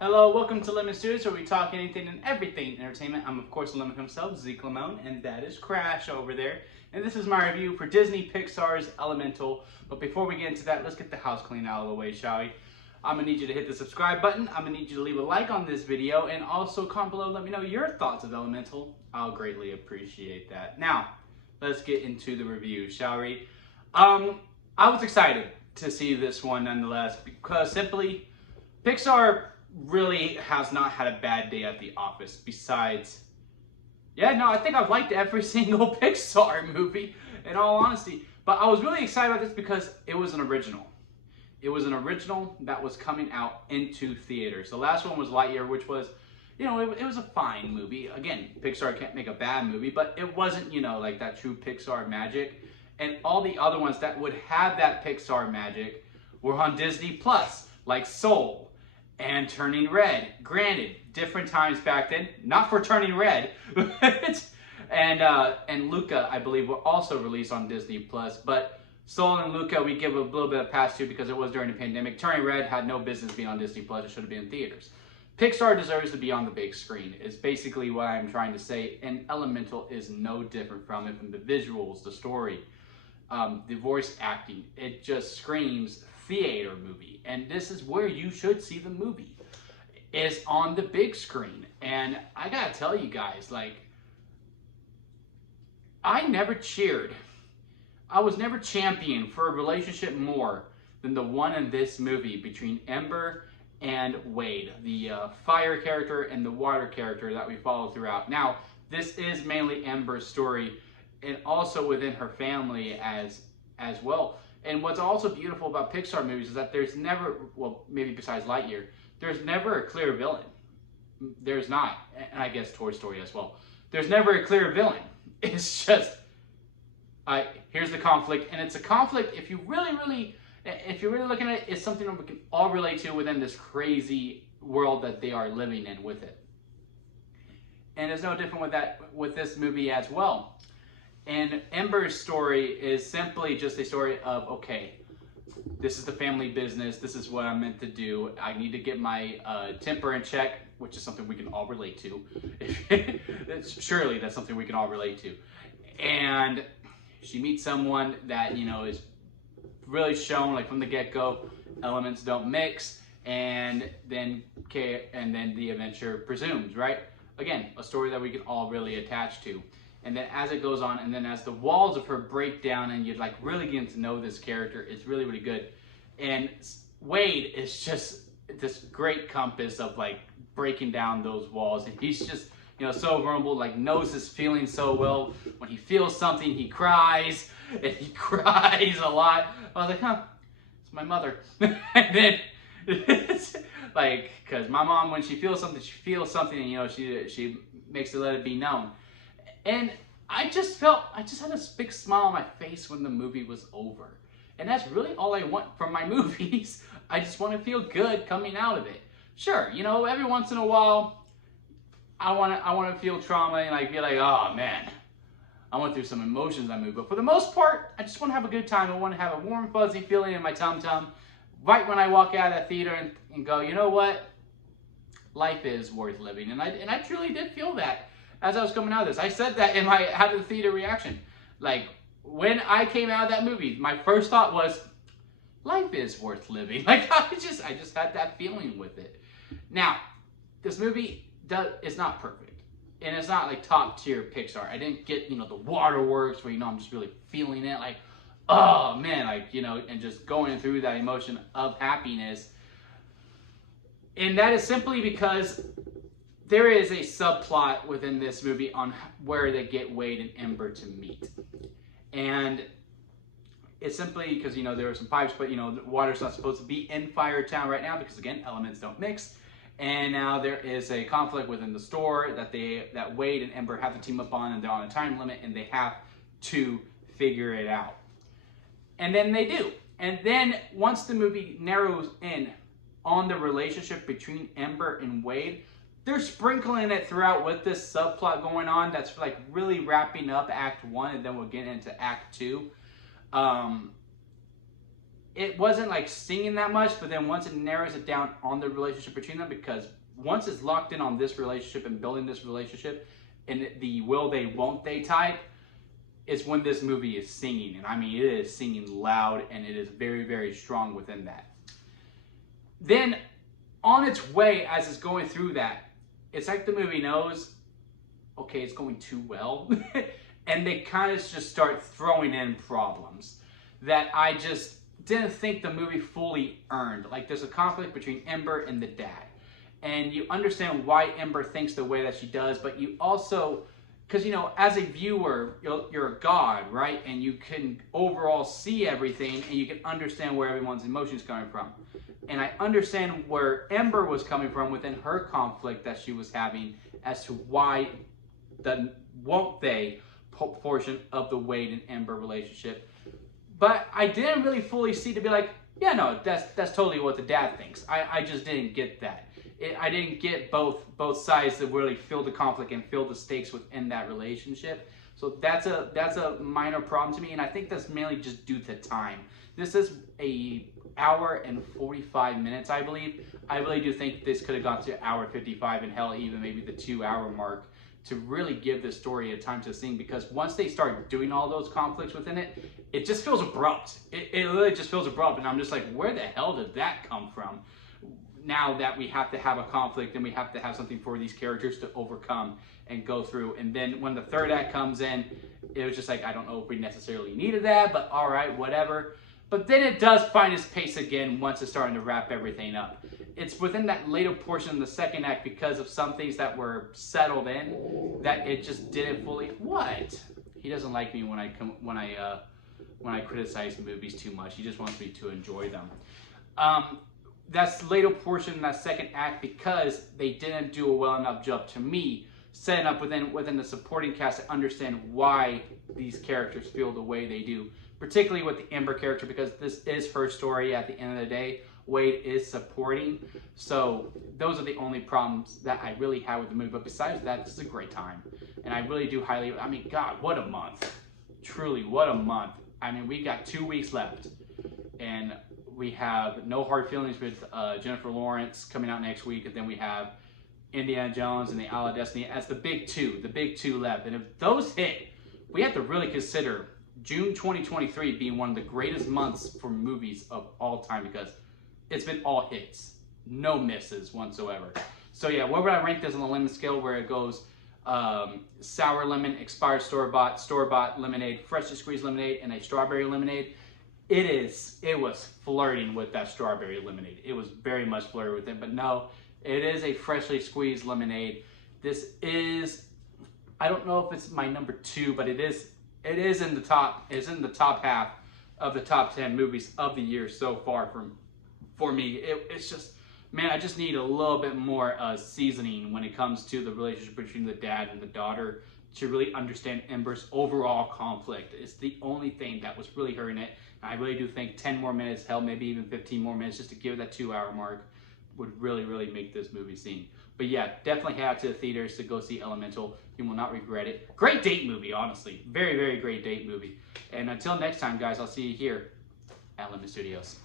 Hello, welcome to Lemon Studios, where we talk anything and everything entertainment. I'm, of course, Lemon himself, Zeke Lemon, and that is Crash over there. And this is my review for Disney Pixar's Elemental. But before we get into that, let's get the house clean out of the way, shall we? I'm going to need you to hit the subscribe button. I'm going to need you to leave a like on this video, and also comment below, let me know your thoughts of Elemental. I'll greatly appreciate that. Now, let's get into the review, shall we? I was excited to see this one nonetheless, because simply, Pixar really has not had a bad day at the office. Besides, I think I've liked every single Pixar movie, in all honesty. But I was really excited about this because it was an original. It was an original that was coming out into theaters. The last one was Lightyear, which was, it was a fine movie. Again, Pixar can't make a bad movie, but it wasn't, like that true Pixar magic. And all the other ones that would have that Pixar magic were on Disney Plus, like Soul and Turning Red. Granted, different times back then, not for Turning Red. and Luca, I believe, were also released on Disney Plus. But Soul and Luca, we give a little bit of pass to because it was during the pandemic. Turning Red had no business being on Disney Plus. It should have been in theaters. Pixar deserves to be on the big screen, is basically what I'm trying to say. And Elemental is no different from it, from the visuals, the story, the voice acting. It just screams theater movie, and this is where you should see the movie, is on the big screen. And I gotta tell you guys, I never cheered, I was never championed for a relationship more than the one in this movie between Ember and Wade, the fire character and the water character that we follow throughout. Now, this is mainly Ember's story, and also within her family as well. And what's also beautiful about Pixar movies is that there's never, well, maybe besides Lightyear, there's never a clear villain. There's not, and I guess Toy Story as well. There's never a clear villain. It's just, here's the conflict, and it's a conflict, if you're really looking at it, it's something that we can all relate to within this crazy world that they are living in with it. And it's no different with this movie as well. And Ember's story is simply just a story of, okay, this is the family business. This is what I'm meant to do. I need to get my temper in check, which is something we can all relate to. Surely that's something we can all relate to. And she meets someone that, is really shown, like from the get-go, elements don't mix, and then the adventure presumes, right? Again, a story that we can all really attach to. And then as it goes on, and then as the walls of her break down and you're really getting to know this character, it's really, really good. And Wade is just this great compass of breaking down those walls. And he's just, so vulnerable, knows his feelings so well. When he feels something, he cries, and he cries a lot. I was like, huh, it's my mother. And then, because my mom, when she feels something, and, she makes it let it be known. And I just had this big smile on my face when the movie was over. And that's really all I want from my movies. I just want to feel good coming out of it. Sure, every once in a while, I want to feel trauma and be like, oh man, I went through some emotions in that movie. But for the most part, I just want to have a good time. I want to have a warm, fuzzy feeling in my tum-tum right when I walk out of that theater and go, you know what? Life is worth living. And I truly did feel that as I was coming out of this. I said that in my out of the theater reaction. When I came out of that movie, my first thought was, life is worth living. I just had that feeling with it. Now, this movie is not perfect. And it's not top tier Pixar. I didn't get, the waterworks where, I'm just really feeling it. Oh man, and just going through that emotion of happiness. And that is simply because there is a subplot within this movie on where they get Wade and Ember to meet. And it's simply because, there are some pipes, but, the water's not supposed to be in Firetown right now because, again, elements don't mix. And now there is a conflict within the store that Wade and Ember have to team up on, and they're on a time limit, and they have to figure it out. And then they do. And then once the movie narrows in on the relationship between Ember and Wade, they're sprinkling it throughout with this subplot going on that's really wrapping up Act 1, and then we'll get into Act 2. it wasn't like singing that much, but then once it narrows it down on the relationship between them, because once it's locked in on this relationship and building this relationship and the will they, won't they type, is when this movie is singing. And I mean, it is singing loud, and it is very, very strong within that. Then on its way, as it's going through that, it's like the movie knows, okay, it's going too well. And they kind of just start throwing in problems that I just didn't think the movie fully earned. Like, there's a conflict between Ember and the dad. And you understand why Ember thinks the way that she does, but you also, because, you know, as a viewer, you're a god, right? And you can overall see everything, and you can understand where everyone's emotions coming from. And I understand where Ember was coming from within her conflict that she was having as to why the won't they portion of the Wade and Ember relationship. But I didn't really fully see to be like, yeah, no, that's totally what the dad thinks. I just didn't get that. I didn't get both sides to really feel the conflict and feel the stakes within that relationship. So that's a minor problem to me, and I think that's mainly just due to time. This is a hour and 45 minutes, I believe. I really do think this could have gone to hour 55, and hell, even maybe the 2-hour mark, to really give this story a time to sing, because once they start doing all those conflicts within it, it just feels abrupt. It literally just feels abrupt, and I'm just like, where the hell did that come from? Now that we have to have a conflict and we have to have something for these characters to overcome and go through. And then when the third act comes in, it was just like, I don't know if we necessarily needed that, but all right, whatever. But then it does find its pace again once it's starting to wrap everything up. It's within that later portion of the second act, because of some things that were settled in, that it just didn't fully. What? He doesn't like me when I criticize movies too much. He just wants me to enjoy them. That's later portion in that second act, because they didn't do a well enough job, to me, setting up within the supporting cast to understand why these characters feel the way they do. Particularly with the Ember character, because this is her story at the end of the day. Wade is supporting. So those are the only problems that I really have with the movie. But besides that, this is a great time. And I really do highly, I mean, God, what a month. Truly, what a month. I mean, we got 2 weeks left. And we have No Hard Feelings with Jennifer Lawrence coming out next week. And then we have Indiana Jones and the Isle of Destiny as the big two left. And if those hit, we have to really consider June 2023 being one of the greatest months for movies of all time, because it's been all hits, no misses whatsoever. So yeah, where would I rank this on the lemon scale, where it goes sour lemon, expired store-bought lemonade, freshly squeezed lemonade, and a strawberry lemonade? It was flirting with that strawberry lemonade. It was very much flirting with it, but no, it is a freshly squeezed lemonade. This is, I don't know if it's my number 2, but it is in the top. It's in the top half of the top 10 movies of the year so far for me. It's just, man, I just need a little bit more seasoning when it comes to the relationship between the dad and the daughter to really understand Ember's overall conflict. It's the only thing that was really hurting it. And I really do think 10 more minutes, hell, maybe even 15 more minutes, just to give it that 2-hour mark, would really, really make this movie sing. But yeah, definitely head out to the theaters to go see Elemental. You will not regret it. Great date movie, honestly. Very, very great date movie. And until next time, guys, I'll see you here at Lemon Studios.